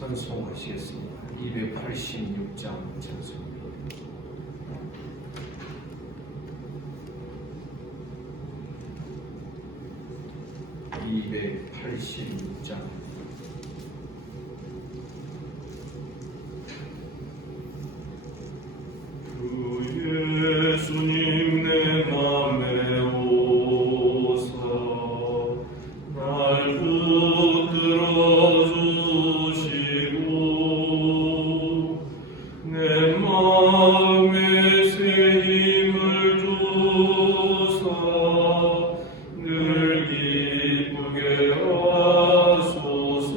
찬송하시겠습니다. 286장 찬송입니다. 286장. 주 예수님 내 맘에 오사 날 붙들어 주시고 내 마음에 새 힘을 주사 늘 기쁘게 하소서.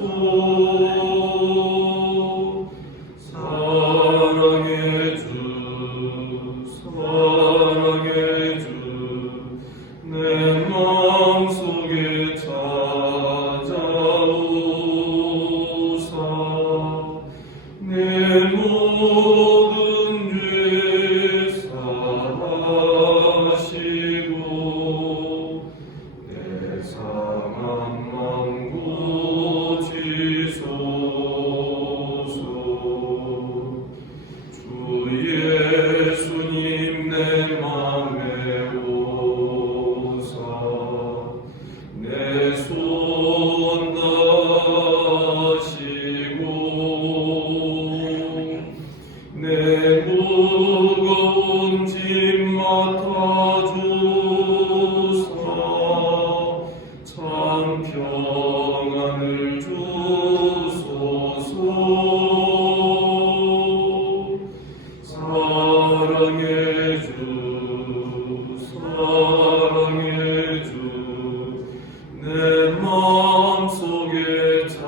사랑의 주 사랑의 주 내 마음속에 찾아오사 내 모든 죄 사하시고 내 상한 맘 고치소서. 주 예수님 내 맘에 오사 내 손 다시고 내 무거운 짐 맡아주사 참 평안을 주소서. 사랑의 주 사랑의 주 내 마음속에 찾아오사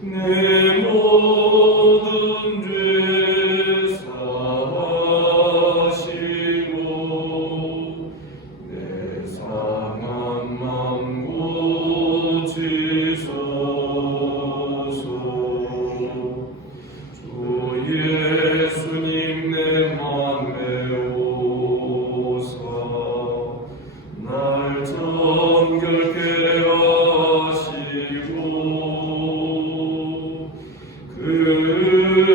내 모든 죄 사하시고 내 상한 맘 고치소서. 주 예수님 내 맘에 오사 날 정결케 하시고 그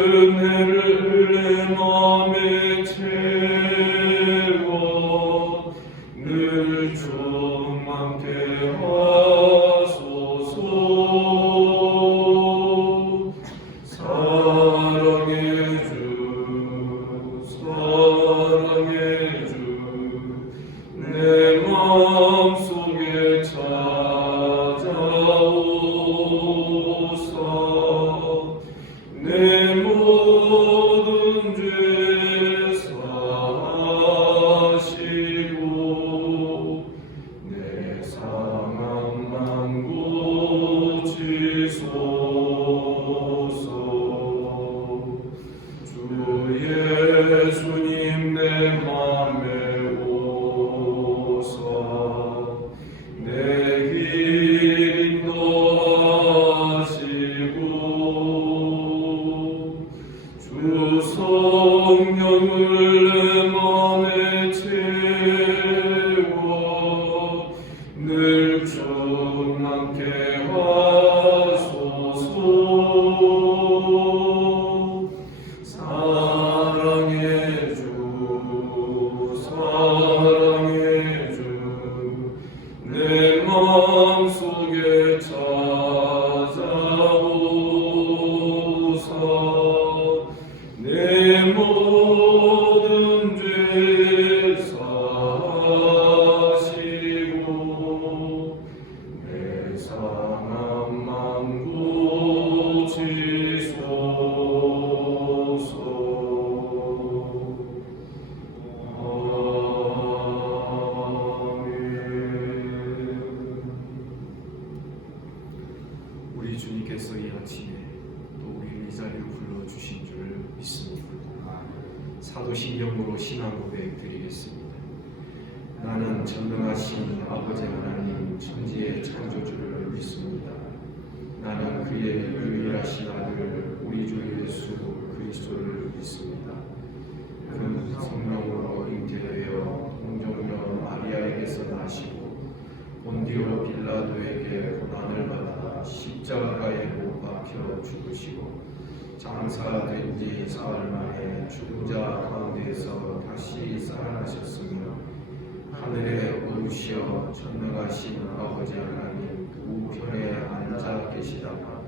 은혜를 내 맘에 채워 늘 충만케 하소서. 사랑의 주 사랑의 주 내 마음속에 찾아오사 내 모든 죄 사하시고 내 상한 맘 고치소서. 주 예수님 내 맘에 오사 내 길 인도하시고 주 성령을 내 맘에 채워 늘 충만케 하소서. 사랑의 주 사랑의 주 내 마음속에 찾아오사 내 모든 죄 사하시고 내 상한 맘 고치소서. 우리 주님께서 이 아침에 또 우리를 이 자리로 불러주신 줄 믿습니다. 사도신경으로 신앙 고백 드리겠습니다. 나는 전능하신 아버지 하나님 천지의 창조주를 믿습니다. 나는 그의 유일하신 아들 우리 주 예수 그리스도를 믿습니다. 그는 성령으로 잉태되어 동정녀 마리아에게서 나시고 본디오 장사된 지 사흘 만에 죽은 자 가운데에서 다시 살아나셨으며 하늘에 오르시어 전능하신 아버지 하나님 우편에 앉아 계시다가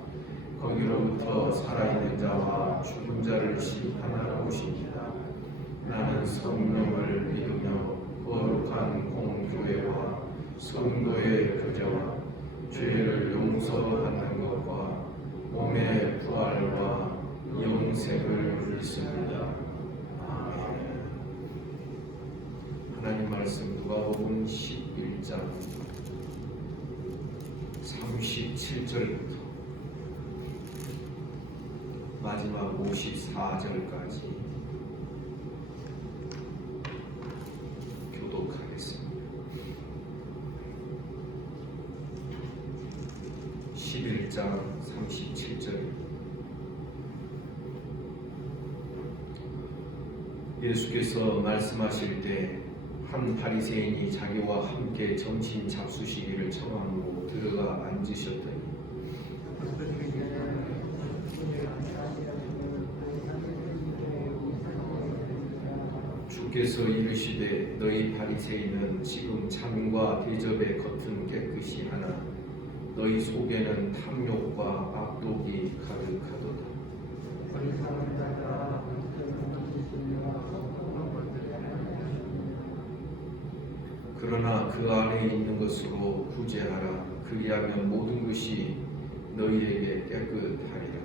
거기로부터 살아있는 자와 죽은 자를 심판하러 오십니다. 나는 성령을 믿으며 거룩한 공교회와 성도의 교제와 죄를 용서받는 것과 몸의 부활과 영생을 믿습니다. 아멘. 하나님 말씀 누가복음 11장 37절부터 마지막 54절까지 교독하겠습니다. 11장 37절. 예수께서 말씀하실 때 한 바리새인이 자기와 함께 점심 잡수시기를 청하고 들어가 앉으셨더니 주께서 이르시되 너희 바리새인은 지금 잔과 대접의 겉은 깨끗이 하나 너희 속에는 탐욕과 악독이 가득하도다. 그러나 그 안에 있는 것으로 구제하라. 그리하면 모든 것이 너희에게 깨끗하리라.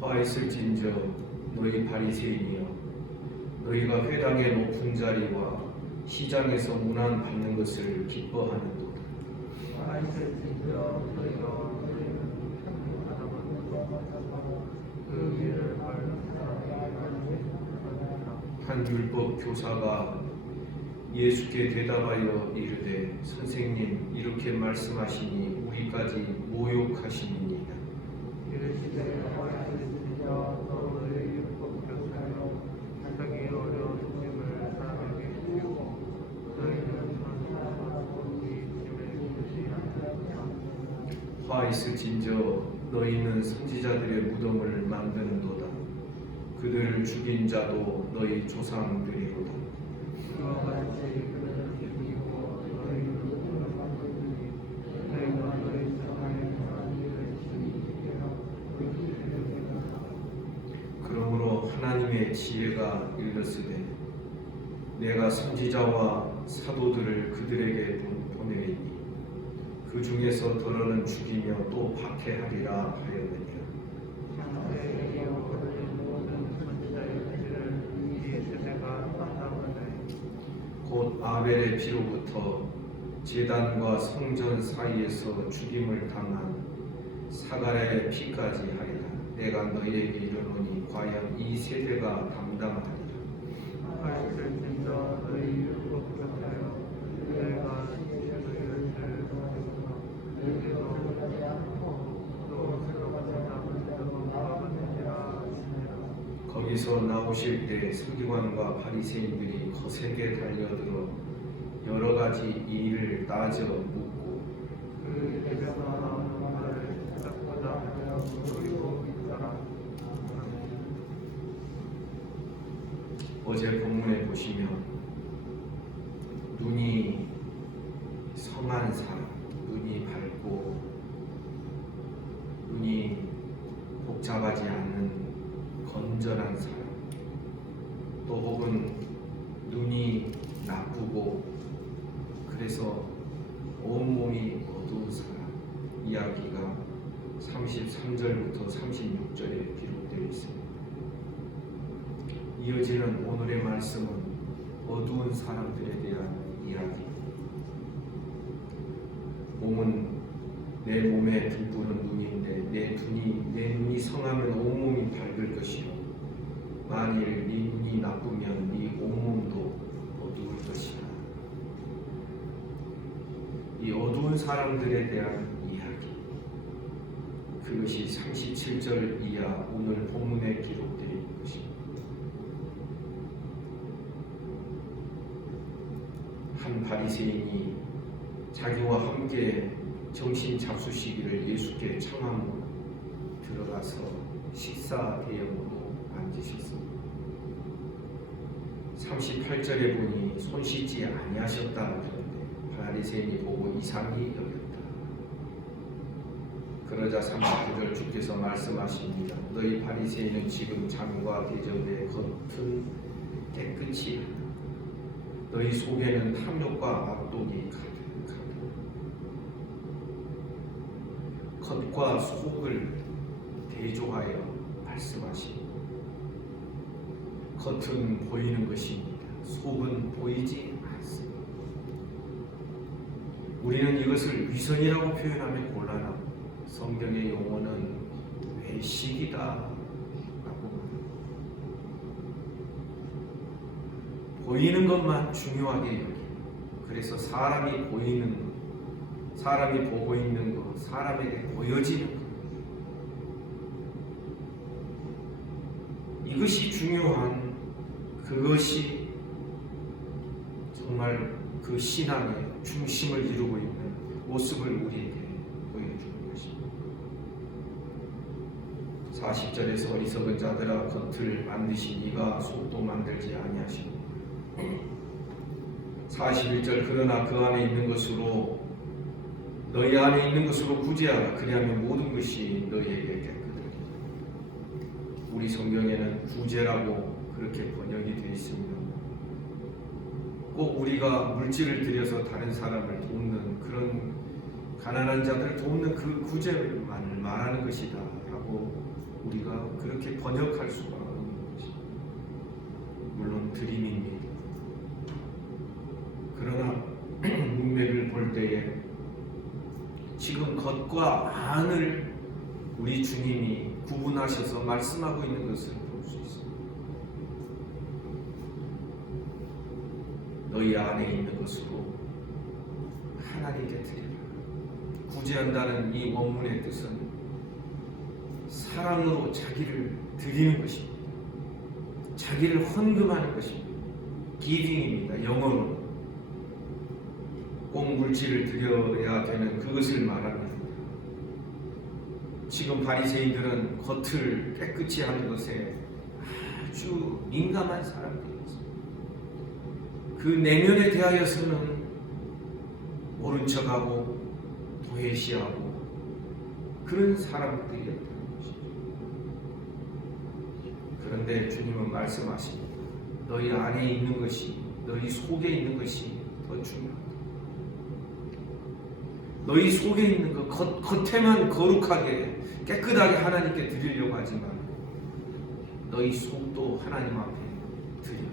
화 있을진저 너희 바리새인이여 너희가 회당의 높은 자리와 시장에서 문안 받는 것을 기뻐하는도다. 한 율법 교사가 예수께 대답하여 이르되 선생님 이렇게 말씀하시니 우리까지 모욕하시니이다. 화 있을진저 너희는 선지자들의 무덤을 만드는도다. 그들을 죽인 자도 너희 조상들이로다. 그러므로 하나님의 지혜가 이르렀으되 내가 선지자와 사도들을 그들에게 보내리니 그 중에서 더러는 죽이며 또 박해하리라 하였느니라. 곧 아벨의 피로부터 제단과 성전 사이에서 죽임을 당한 사갈의 피까지 하리라. 내가 너희에게 이르노니 과연 이 세대가 담당하리라. 거기서 나오실 때 서기관과 바리새인들이 거세게 달려들어 여러 가지 일을 따져 묻고 어제 본문에 보시면 눈이 성한 사람, 눈이 밝고 눈이 복잡하지 않는 건전한 사람, 또 혹은 눈이 나쁘고 그래서 온몸이 어두운 사람 이야기가 33절부터 36절에 기록되어 있습니다. 이어지는 오늘의 말씀은 어두운 사람들에 대한 이야기. 몸은 내 몸에 들부는 눈인데 내 눈이 성하면 온몸이 밝을 것이요 만일 네 눈이 나쁘면 네 온몸도 어두울 것이라. 이 어두운 사람들에 대한 이야기. 그것이 37절 이하 오늘 본문에 기록되어 있는 것입니다. 한 바리새인이 자기와 함께 정신 잡수시기를 예수께 청함으로 들어가서 식사 대용으로 앉으셨습니다. 38절에 보니 손 씻지 아니하셨다 하는데 바리새인이 보고 이상히 여겼다. 그러자 39절 주께서 말씀하십니다. 너희 바리새인은 지금 잔과 대접에 겉은 깨끗이 하나 너희 속에는 탐욕과 악독이 가득하다. 겉과 속을 대조하여 말씀하십니다. 겉은 보이는 것입니다. 속은 보이지 않습니다. 우리는 이것을 위선이라고 표현하면 곤란하고 성경의 용어는 외식이다 라고 말합니다. 보이는 것만 중요하게 여기고 그래서 사람이 보이는 것, 사람이 보고 있는 것, 사람에게 보여지는 것 이것이 중요한 그것이 정말 그 신앙의 중심을 이루고 있는 모습을 우리에게 보여주는 것입니다. 40절에서 어리석은 자들아 겉을 만드신 이가 속도 만들지 아니하시고 41절 그러나 그 안에 있는 것으로 너희 안에 있는 것으로 구제하라 그리하면 모든 것이 너희에게 깨끗하리라. 우리 성경에는 구제라고 그렇게 번역이 되어 있습니다. 꼭 우리가 물질을 들여서 다른 사람을 돕는 그런 가난한 자들을 돕는 그 구제만을 말하는 것이다 라고 우리가 그렇게 번역할 수가 없는 것입니다. 물론 드림입니다. 그러나 문맥을 볼 때에 지금 겉과 안을 우리 주님이 구분하셔서 말씀하고 있는 것을 볼 수 있습니다. 너희 안에 있는 것으로 하나님께 드리라. 구제한다는 이 원문의 뜻은 사랑으로 자기를 드리는 것입니다. 자기를 헌금하는 것입니다. 기빙입니다. 영어로 꼭 물질을 드려야 되는 그것을 말합니다. 지금 바리새인들은 겉을 깨끗이 하는 것에 아주 민감한 사람들이었습니다. 그 내면에 대하여서는 모른 척하고 도외시하고 그런 사람들이었다는 것이죠. 그런데 주님은 말씀하십니다. 너희 안에 있는 것이 너희 속에 있는 것이 더 중요하다. 너희 속에 있는 것 겉에만 거룩하게 깨끗하게 하나님께 드리려고 하지만 너희 속도 하나님 앞에 드리라.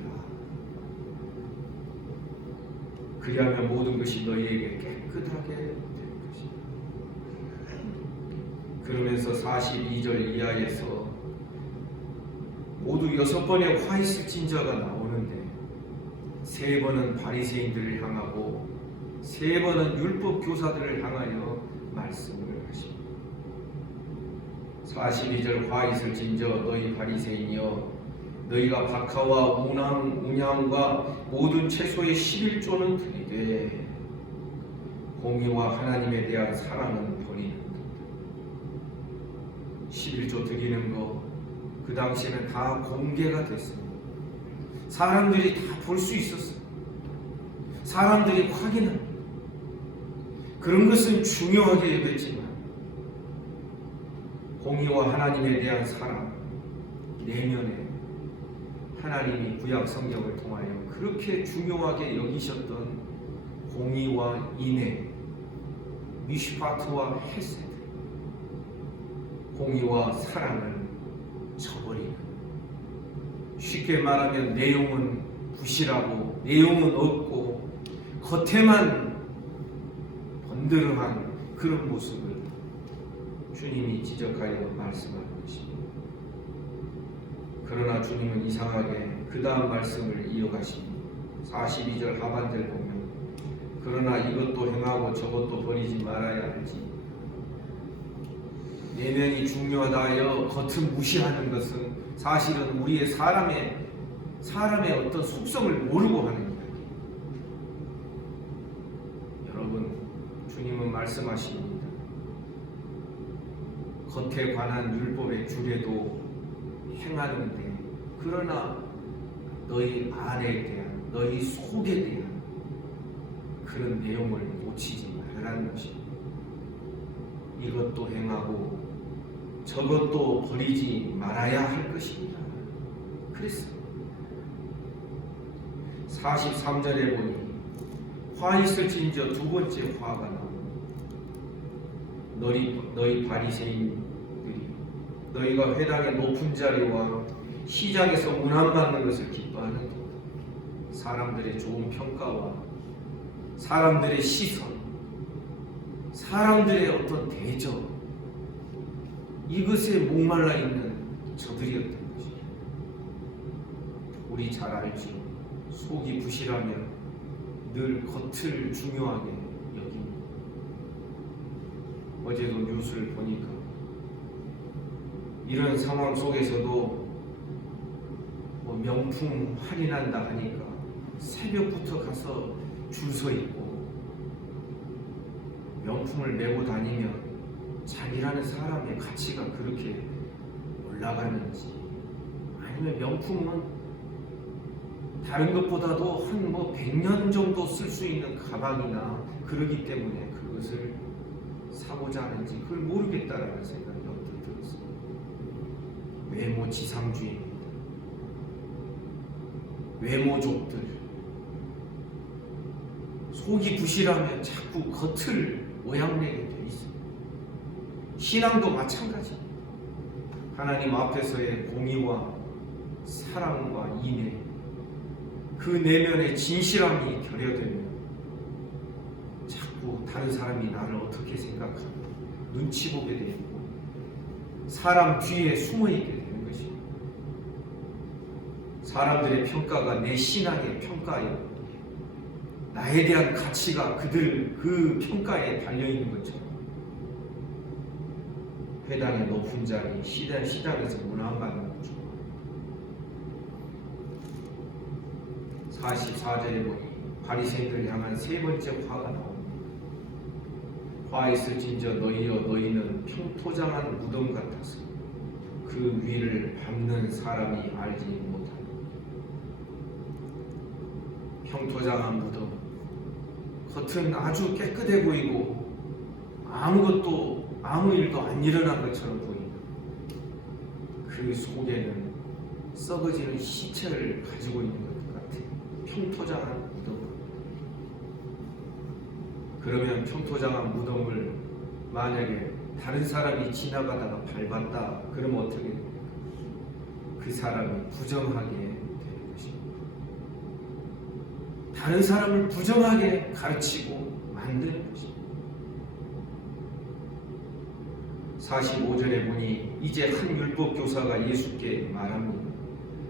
그리하면 모든 것이 너희에게 깨끗하게 될 것이다. 그러면서 42절 이하에서 모두 6번의 화 있을 징조가 나오는데 3번은 바리새인들을 향하고 3번은 율법 교사들을 향하여 말씀을 하십니다. 42절 화 있을 징조 너희 바리새인이여 너희가 박하와 우냥과 모든 채소의 11조는 드리되 공의와 하나님에 대한 사랑은 버리는 것. 11조 드리는 거 그 당시에는 다 공개가 됐습니다. 사람들이 다 볼 수 있었어요. 사람들이 확인합니다. 그런 것은 중요하게 여겼지만 공의와 하나님에 대한 사랑, 내면에 하나님이 구약 성경을 통하여 그렇게 중요하게 여기셨던 공의와 인애, 미슈파트와 헤세드, 공의와 사랑을 저버리는, 쉽게 말하면 내용은 부실하고 내용은 없고 겉에만 번드름한 그런 모습을 주님이 지적하여 말씀하는 것입니다. 그러나 주님은 이상하게 그 다음 말씀을 이어가십니다. 42절 하반절 보면 그러나 이것도 행하고 저것도 버리지 말아야 할지 내면이 중요하다 하여 겉을 무시하는 것은 사실은 우리의 사람의 어떤 속성을 모르고 하는 이야기. 여러분, 주님은 말씀하십니다. 겉에 관한 율법의 규례도 행하는데 그러나 너희 안에 대한, 너희 속에 대한 그런 내용을 놓치지 말라는 것입니다. 이것도 행하고 저것도 버리지 말아야 할 것입니다. 그랬어요. 43절에 보니 화 있을진저 두 번째 화가 나옵니다. 너희 바리새인들이 너희가 회당의 높은 자리와 시장에서 문안받는 것을 기뻐하는 것, 사람들의 좋은 평가와 사람들의 시선, 사람들의 어떤 대접, 이것에 목말라 있는 저들이었던 것이죠. 우리 잘 알죠. 속이 부실하면 늘 겉을 중요하게 여깁니다. 어제도 뉴스를 보니까 이런 상황 속에서도 명품 할인한다 하니까 새벽부터 가서 줄 서 있고 명품을 메고 다니면 자기라는 사람의 가치가 그렇게 올라가는지, 아니면 명품은 다른 것보다도 한 100년 정도 쓸 수 있는 가방이나 그러기 때문에 그것을 사고자 하는지 그걸 모르겠다라는 생각이 언뜻 들었습니다. 외모 지상주의입니다. 외모족들, 속이 부실하면 자꾸 겉을 모양내게 돼 있습니다. 신앙도 마찬가지입니다. 하나님 앞에서의 공의와 사랑과 인애, 그 내면의 진실함이 결여되면 자꾸 다른 사람이 나를 어떻게 생각하나 눈치 보게 되고 사람 뒤에 숨어 있게 되는 것입니다. 사람들의 평가가 내 신앙의 평가예요. 나에 대한 가치가 그들 그 평가에 달려있는 것처럼 회당의 높은 자리, 시장에서 문안받는 것처럼 44절에 보니 바리새인들을 향한 세 번째 화가 나옵니다. 화 있을진저 너희여 너희는 평토장한 무덤 같아서 그 위를 밟는 사람이 알지 못하니. 평토장한 무덤, 겉은 아주 깨끗해 보이고 아무 일도 안 일어난 것처럼 보인다. 그 속에는 썩어지는 시체를 가지고 있는 것 같아. 평토장한 무덤. 그러면 평토장한 무덤을 만약에 다른 사람이 지나가다가 밟았다 그러면 어떻게 됩니까? 그 사람이 부정하게 되는 것입니다. 다른 사람을 부정하게 가르치고 만드는 것입니다. 45절에 보니 이제 한 율법교사가 예수께 말합니다.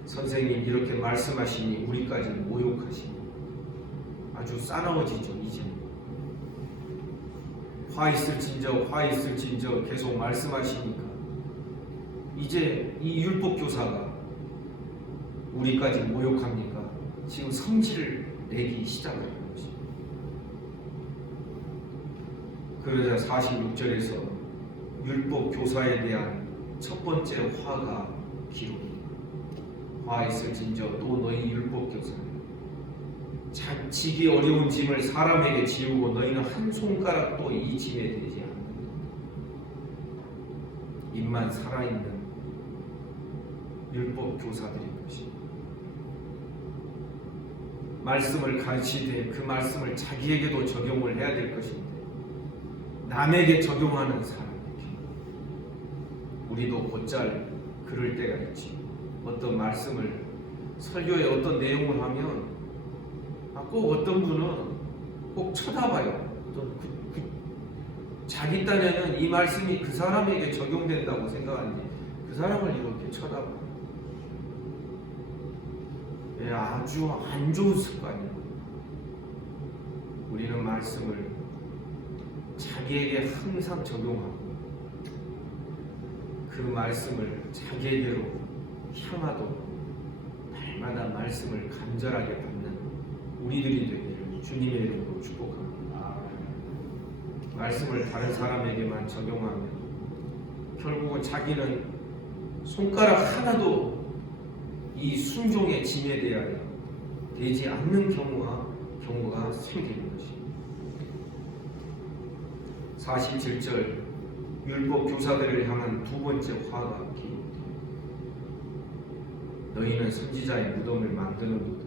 선생님, 이렇게 말씀하시니 우리까지 모욕하시니. 아주 싸나워지죠. 이제 화 있을진저 계속 말씀하시니까 이제 이 율법교사가 우리까지 모욕합니까? 지금 성질을 내기 시작하는 것입니다. 그러자 46절에서 율법교사에 대한 첫 번째 화가 기록입니다. 화 있을진저 또 너희 율법교사는 지기 어려운 짐을 사람에게 지우고 너희는 한 손가락도 이 짐에 대지 않는다. 입만 살아있는 율법교사들인 것입니다. 말씀을 가르치되 그 말씀을 자기에게도 적용을 해야 될 것인데 남에게 적용하는 사람에게 우리도 곧잘 그럴 때가 있지. 어떤 말씀을 설교에 어떤 내용을 하면 꼭 어떤 분은 꼭 쳐다봐요. 자기 딴에는 이 말씀이 그 사람에게 적용된다고 생각하는데 그 사람을 이렇게 쳐다봐요. 아주 안 좋은 습관이에요. 우리는 말씀을 자기에게 항상 적용하고 그 말씀을 자기에게로 향하도록 날마다 말씀을 간절하게 받는 우리들이 되기를 주님의 이름으로 축복합니다. 말씀을 다른 사람에게만 적용하면 결국은 자기는 손가락 하나도 이 순종의 짐에 대하여 되지 않는 경우가 생기는 것입니다. 47절 율법 교사들을 향한 두 번째 화가 기록됩니다. 너희는 선지자의 무덤을 만드는도다.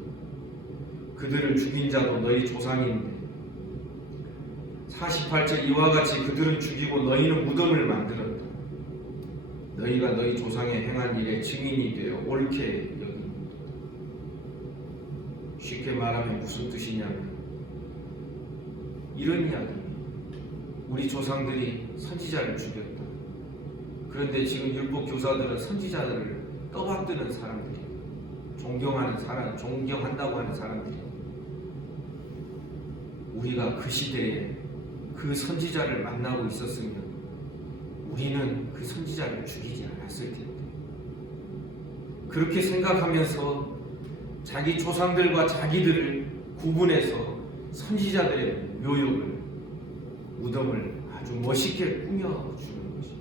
그들을 죽인 자도 너희 조상인데 48절 이와 같이 그들은 죽이고 너희는 무덤을 만들었다. 너희가 너희 조상의 행한 일에 증인이 되어 옳게 여깁니다. 쉽게 말하면 무슨 뜻이냐면 이런 이야기입니다. 우리 조상들이 선지자를 죽였다. 그런데 지금 율법 교사들은 선지자들을 떠받드는 사람들이, 존경하는 사람, 존경한다고 하는 사람들이, 우리가 그 시대에 그 선지자를 만나고 있었으면 우리는 그 선지자를 죽이지 않았을 텐데, 그렇게 생각하면서 자기 조상들과 자기들을 구분해서 선지자들의 묘역을, 무덤을 아주 멋있게 꾸며주는 것입니다.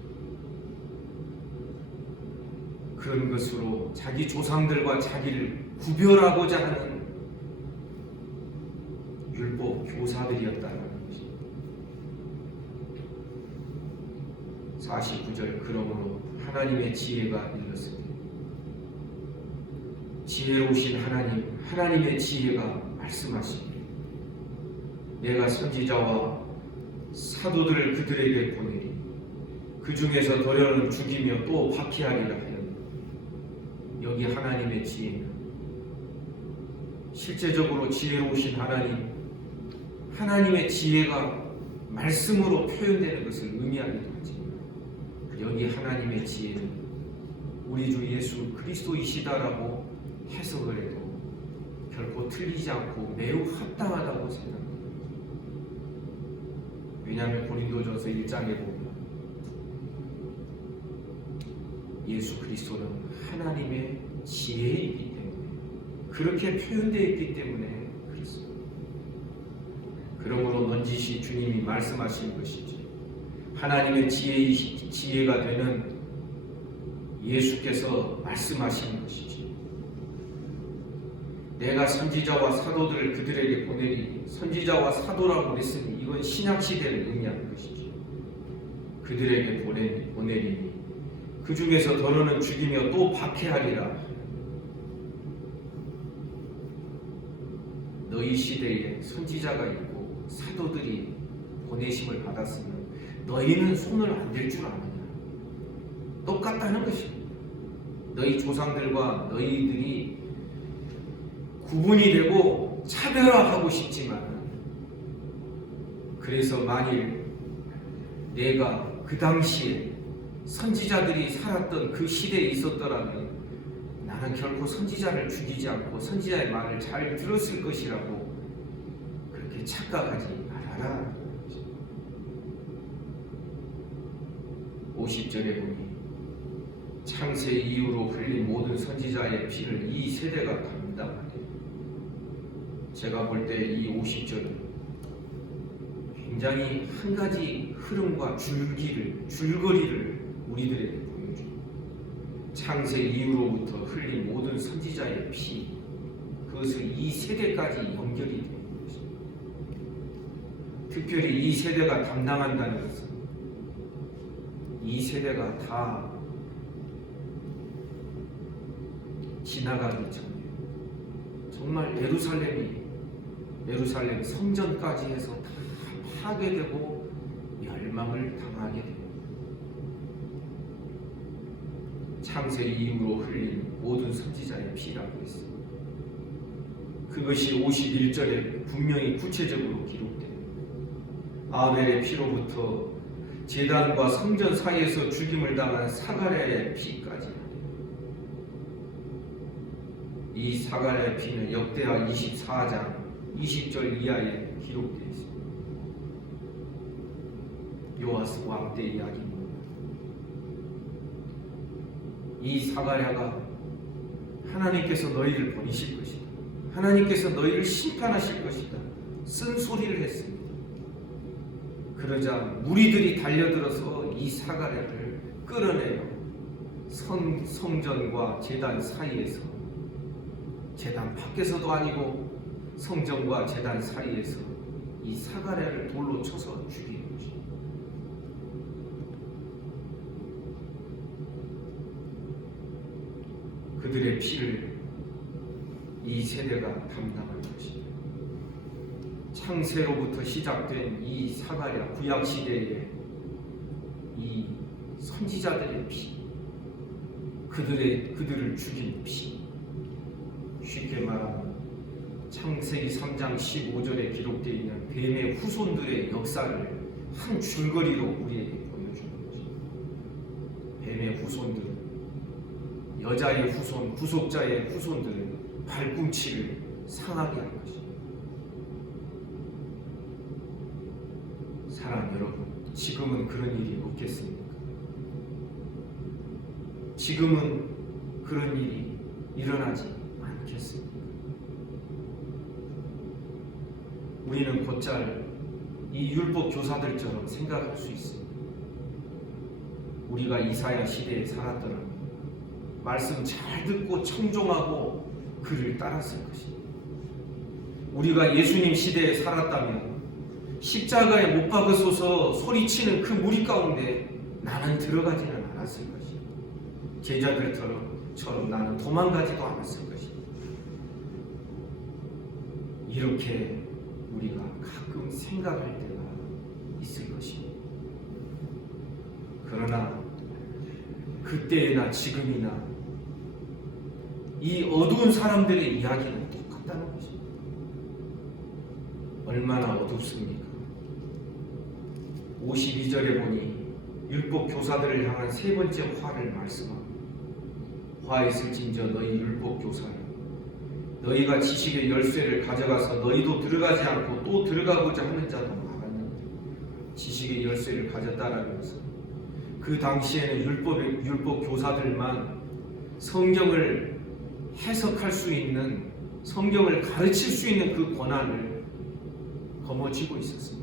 그런 것으로 자기 조상들과 자기를 구별하고자 하는 율법 교사들이었다는 것입니다. 49절 그러므로 하나님의 지혜가 일렀으니 지혜로우신 하나님의 지혜가 말씀하시니 내가 선지자와 사도들을 그들에게 보내리 그 중에서 더러는 죽이며 또 박해하리라 하였다. 여기 하나님의 지혜는 실제적으로 지혜로우신 하나님의 지혜가 말씀으로 표현되는 것을 의미하기도 하지만 여기 하나님의 지혜는 우리 주 예수 그리스도이시다라고 해석을 해도 결코 틀리지 않고 매우 합당하다고 생각합니다. 왜냐하면 고린도전서 1장에 보면 예수 그리스도는 하나님의 지혜이기 때문에 그렇게 표현되어 있기 때문에 그렇습니다. 그러므로 넌지시 주님이 말씀하신 것이지 하나님의 지혜가 되는 예수께서 말씀하신 것이지 내가 선지자와 사도들을 그들에게 보내리 선지자와 사도라고 그랬으니 이건 신약시대를 의미하는 것이지 그들에게 보내리니 그 중에서 더러는 죽이며 또 박해하리라. 너희 시대에 선지자가 있고 사도들이 보내심을 받았으면 너희는 손을 안 댈 줄 아느냐. 똑같다는 것입니다. 너희 조상들과 너희들이 구분이 되고 차별화하고 싶지만 그래서 만일 내가 그 당시에 선지자들이 살았던 그 시대에 있었더라면 나는 결코 선지자를 죽이지 않고 선지자의 말을 잘 들었을 것이라고 그렇게 착각하지 말아라. 50절에 보니 창세 이후로 흘린 모든 선지자의 피를 이 세대가 감당하네. 제가 볼 때 이 50절은 굉장히 한 가지 흐름과 줄거리를 우리들에게 보여줍니다. 창세 이후로부터 흘린 모든 선지자의 피, 그것을 이 세대까지 연결이 되는 것입니다. 특별히 이 세대가 담당한다는 것은 이 세대가 다 지나가기 전에 정말 예루살렘 성전까지 해서 다 파괴되고 멸망을 당하게 됩니다. 창세 이후로 흘린 모든 선지자의 피라고 했습니다. 그것이 51절에 분명히 구체적으로 기록됩니다. 아벨의 피로부터 제단과 성전 사이에서 죽임을 당한 사가랴의 피까지. 이 사가랴의 피는 역대하 24장 20절 이하에 기록되어 있습니다. 요아스 왕 때 이야기입니다. 이 사가랴가 하나님께서 너희를 버리실 것이다. 하나님께서 너희를 심판하실 것이다. 쓴소리를 했습니다. 그러자 무리들이 달려들어서 이 사가랴를 끌어내어 성전과 제단 사이에서, 제단 밖에서도 아니고 성전과 제단 사이에서 이 사가랴를 돌로 쳐서 죽인 것입니다. 그들의 피를 이 세대가 담당할 것입니다. 창세로부터 시작된 이 사가랴 구약 시대의 이 선지자들의 피, 그들을 죽인 피, 쉽게 말하면 창세기 3장 15절에 기록되어 있는 뱀의 후손들의 역사를 한 줄거리로 우리에게 보여주는 것입니다. 뱀의 후손들은, 여자의 후손, 구속자의 후손들은 발꿈치를 상하게 할 것입니다. 사랑 여러분, 지금은 그런 일이 없겠습니까? 지금은 그런 일이 일어나지 않겠습니까? 우리는 곧잘 이 율법 교사들처럼 생각할 수 있습니다. 우리가 이사야 시대에 살았더라면 말씀 잘 듣고 청종하고 그를 따랐을 것입니다. 우리가 예수님 시대에 살았다면 십자가에 못 박으소서 소리치는 그 무리 가운데 나는 들어가지는 않았을 것입니다. 제자들처럼 나는 도망가지도 않았을 것입니다. 이렇게 우리가 가끔 생각할 때가 있을 것입니다. 그러나 그때나 지금이나 이 어두운 사람들의 이야기는 똑같다는 것입니다. 얼마나 어둡습니까? 52절에 보니 율법 교사들을 향한 세 번째 화를 말씀합니다. 화 있을진저 너희 율법 교사여, 너희가 지식의 열쇠를 가져가서 너희도 들어가지 않고 또 들어가고자 하는 자도 많았는데, 지식의 열쇠를 가졌다라면서 그 당시에는 율법 교사들만 성경을 해석할 수 있는, 성경을 가르칠 수 있는 그 권한을 거머쥐고 있었습니다.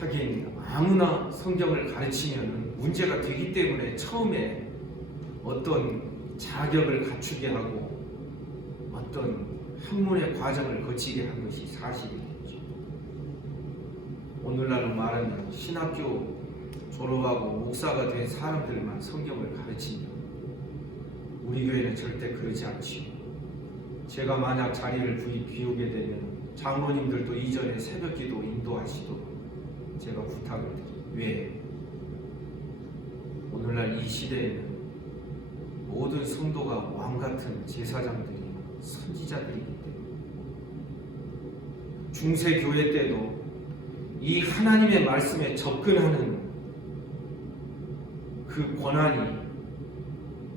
하긴 아무나 성경을 가르치면 문제가 되기 때문에 처음에 어떤 자격을 갖추게 하고 어떤 학문의 과정을 거치게 한 것이 사실이겠죠. 오늘날로 말하면 신학교 졸업하고 목사가 된 사람들만 성경을 가르치면, 우리 교회는 절대 그러지 않지요. 제가 만약 자리를 비우게 되면 장로님들도 이전에 새벽기도 인도하시도록 제가 부탁을 드립니다. 왜? 오늘날 이 시대에는 모든 성도가 왕같은 제사장들이 선지자들이기 때문에, 중세교회 때도 이 하나님의 말씀에 접근하는 그 권한이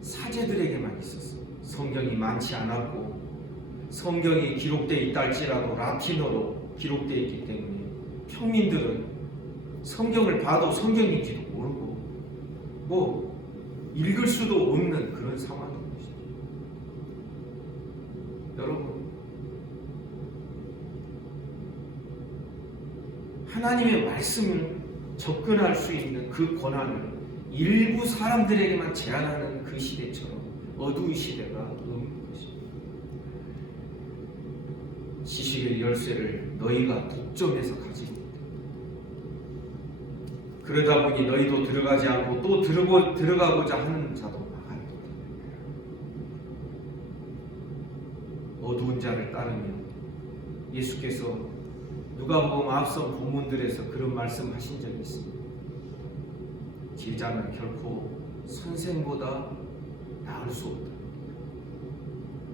사제들에게만 있었어요. 성경이 많지 않았고 성경이 기록되어 있다 할지라도 라틴어로 기록되어 있기 때문에 평민들은 성경을 봐도 성경인지도 모르고 뭐 읽을 수도 없는 그런 상황인 것이죠. 여러분, 하나님의 말씀을 접근할 수 있는 그 권한을 일부 사람들에게만 제한하는 그 시대처럼 어두운 시대가 없는 것입니다. 지식의 열쇠를 너희가 독점해서 가지고 있다. 그러다 보니 너희도 들어가지 않고 또 들어가고자 하는 자도 많다. 어두운 자를 따르면, 예수께서 누가복음 앞선 본문들에서 그런 말씀하신 적이 있습니다. 제자는 결코 선생보다 나을 수 없다.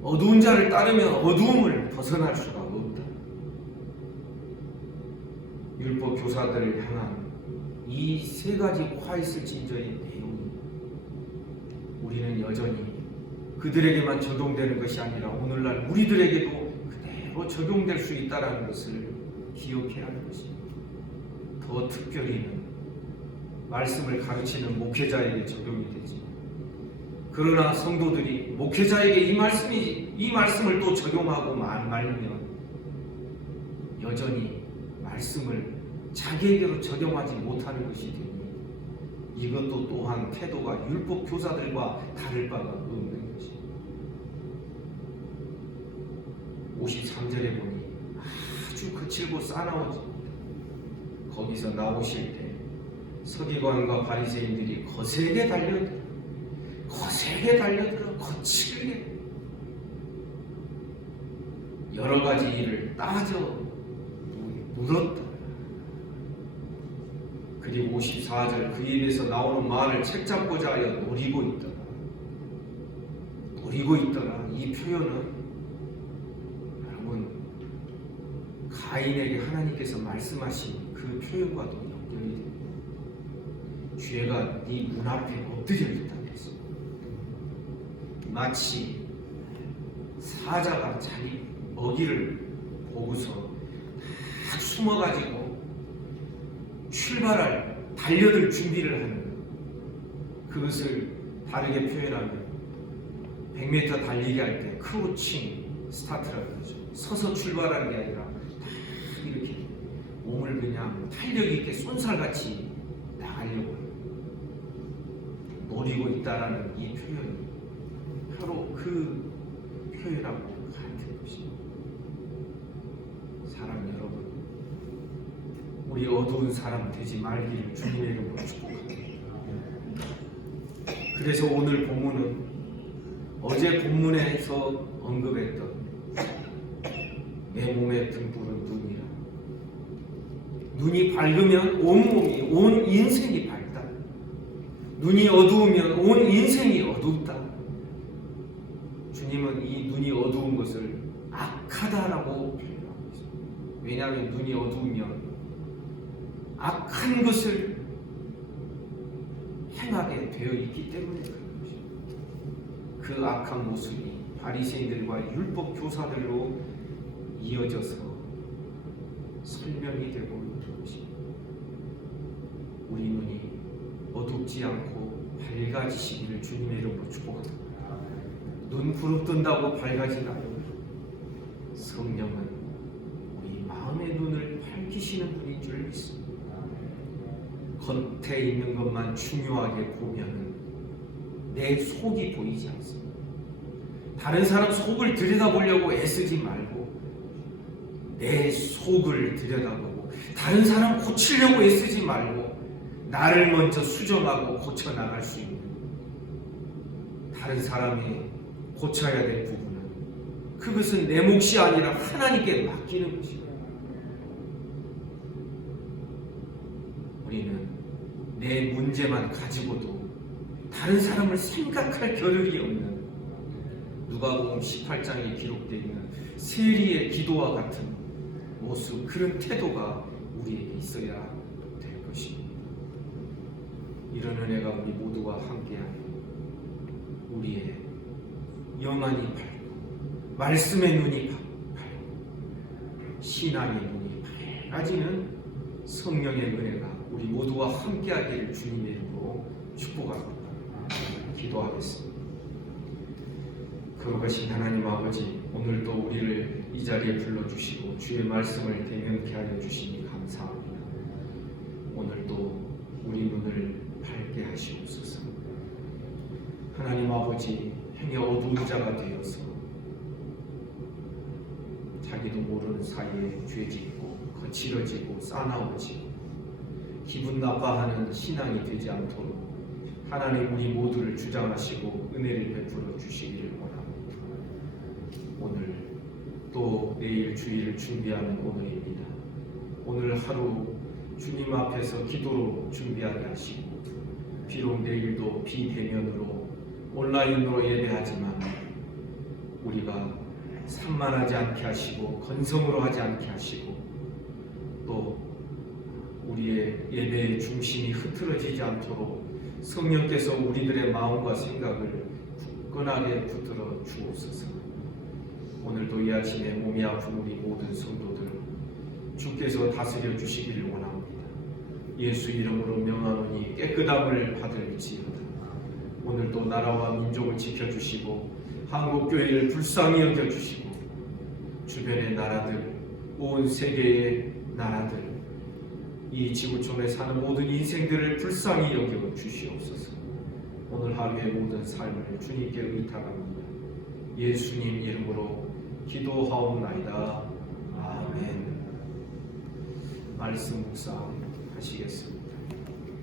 어두운 자를 따르면 어두움을 벗어날 수가 없다. 율법 교사들을 향한 이 세 가지 화 있을진저의 내용이 우리는 여전히 그들에게만 적용되는 것이 아니라 오늘날 우리들에게도 그대로 적용될 수 있다는 것을 기억해야 하는 것입니다. 더 특별히는 말씀을 가르치는 목회자에게 적용이 되지. 그러나 성도들이 목회자에게 이 말씀을 또 적용하고 말면 여전히 말씀을 자기에게로 적용하지 못하는 것이 되니 이것도 또한 태도가 율법 교사들과 다를 바가 없는 것이. 53절에 보니 아주 거칠고 싸나워집니다. 거기서 나오실 때 서기관과 바리새인들이 거세게 달려들어 거칠게 여러 가지 일을 따져 물었다. 그리고 54절 그 입에서 나오는 말을 책잡고자 하여 노리고 있더라. 이 표현은 여러분 가인에게 하나님께서 말씀하신 그 표현과도 연결이 됩니다. 죄가 네 문 앞에 엎드려 있다는 것입니다. 마치 사자가 자기 먹이를 보고서 다 숨어가지고 출발할 달려들 준비를 하는 것. 그것을 다르게 표현하면 100m 달리기 할 때 크루칭 스타트라고 그러죠. 서서 출발하는 게 아니라 다 이렇게 몸을 그냥 탄력 있게 쏜살같이 나가려고 노리고 있다라는 이 표현이 바로 그 표현하고 같은 것입니다. 사랑 여러분, 우리 어두운 사람 되지 말기를 주님의 이름으로 축복합니다. 그래서 오늘 본문은 어제 본문에서 언급했던 내 몸에 등불은 눈이라. 눈이 밝으면 온몸이 온 인생이 밝다. 눈이 어두우면 온 인생이 어둡다. 주님은 이 눈이 어두운 것을 악하다라고 표현하고 있습니다. 왜냐하면 눈이 어두우면 악한 것을 행하게 되어 있기 때문에 그런 것입니다. 그 악한 모습이 바리새인들과 율법 교사들로 이어져서 설명이 되고 있는 것입니다. 우리 눈이 어둡지 않고 밝아지시기를 주님의 이름으로 축복합니다. 눈 부릅뜬다고 밝아지지 않아요. 성령은 우리 마음의 눈을 밝히시는 분인 줄 믿습니다. 겉에 있는 것만 중요하게 보면 내 속이 보이지 않습니다. 다른 사람 속을 들여다보려고 애쓰지 말고 내 속을 들여다보고 다른 사람 고치려고 애쓰지 말고 나를 먼저 수정하고 고쳐나갈 수 있는 다른 사람이 고쳐야 될 부분은 그것은 내 몫이 아니라 하나님께 맡기는 것입니다. 우리는 내 문제만 가지고도 다른 사람을 생각할 겨를이 없는 누가복음 18장에 기록되어 있는 세리의 기도와 같은 모습, 그런 태도가 우리에게 있어야 될 것입니다. 이런 은혜가 우리 모두와 함께하여 우리의 영안이 밝고 말씀의 눈이 밝고 신앙의 눈이 밝아지는 성령의 은혜가 우리 모두와 함께하기를 주님의 이름으로 축복합니다. 기도하겠습니다. 거룩하신 하나님 아버지, 오늘도 우리를 이 자리에 불러주시고 주의 말씀을 대면케 하여 주시니 감사합니다. 오늘도 우리 눈을 밝게 하시옵소서. 하나님 아버지, 행여 어두운 자가 되어서 자기도 모르는 사이에 죄짓고 거칠어지고 싸나워지고 기분 나빠하는 신앙이 되지 않도록 하나님 우리 모두를 주장하시고 은혜를 베풀어 주시기를 원합니다. 오늘 또 내일 주일을 준비하는 오늘입니다. 오늘 하루 주님 앞에서 기도로 준비하게 하시고 비록 내일도 비대면으로 온라인으로 예배하지만 우리가 산만하지 않게 하시고 건성으로 하지 않게 하시고 또 우리의 예배의 중심이 흐트러지지 않도록 성령께서 우리들의 마음과 생각을 굳건하게 붙들어 주옵소서. 오늘도 이 아침에 몸이 아픈 우리 모든 성도들 주께서 다스려 주시기를 원합니다. 예수 이름으로 명하노니 깨끗함을 받을지어다. 오늘도 나라와 민족을 지켜주시고 한국교회를 불쌍히 여겨주시고 주변의 나라들, 온 세계의 나라들, 이 지구촌에 사는 모든 인생들을 불쌍히 여겨 주시옵소서. 오늘 하루의 모든 삶을 주님께 의탁합니다. 예수님 이름으로 기도하옵나이다. 아멘. 말씀 묵상하시겠습니다.